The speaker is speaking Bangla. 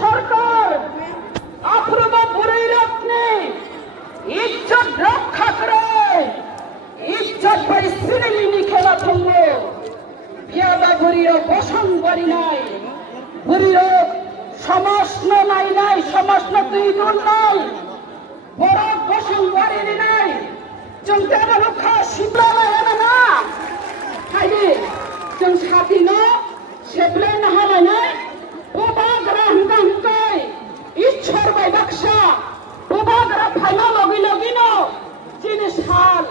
সরকার আক্রমণ করে রাখলে ইজ্জত রক্ষা করে ইজ্জত পরিস্থিতি খেলা থাকলো বিয়াদা ঘুরিও বসন করি নাই ঘুরিও সমস্ত নাই নাই সমস্ত দুই দল নাই বড় বসন করি নাই চলতে রক্ষা শিবলা না খাইলে जों साथीनो सेबलायनो हालायनाय बबाग्रा हंगाय इच्छर बाय बाक्सा बबाग्रा फाइना लगी लगिनो जिनिस हाल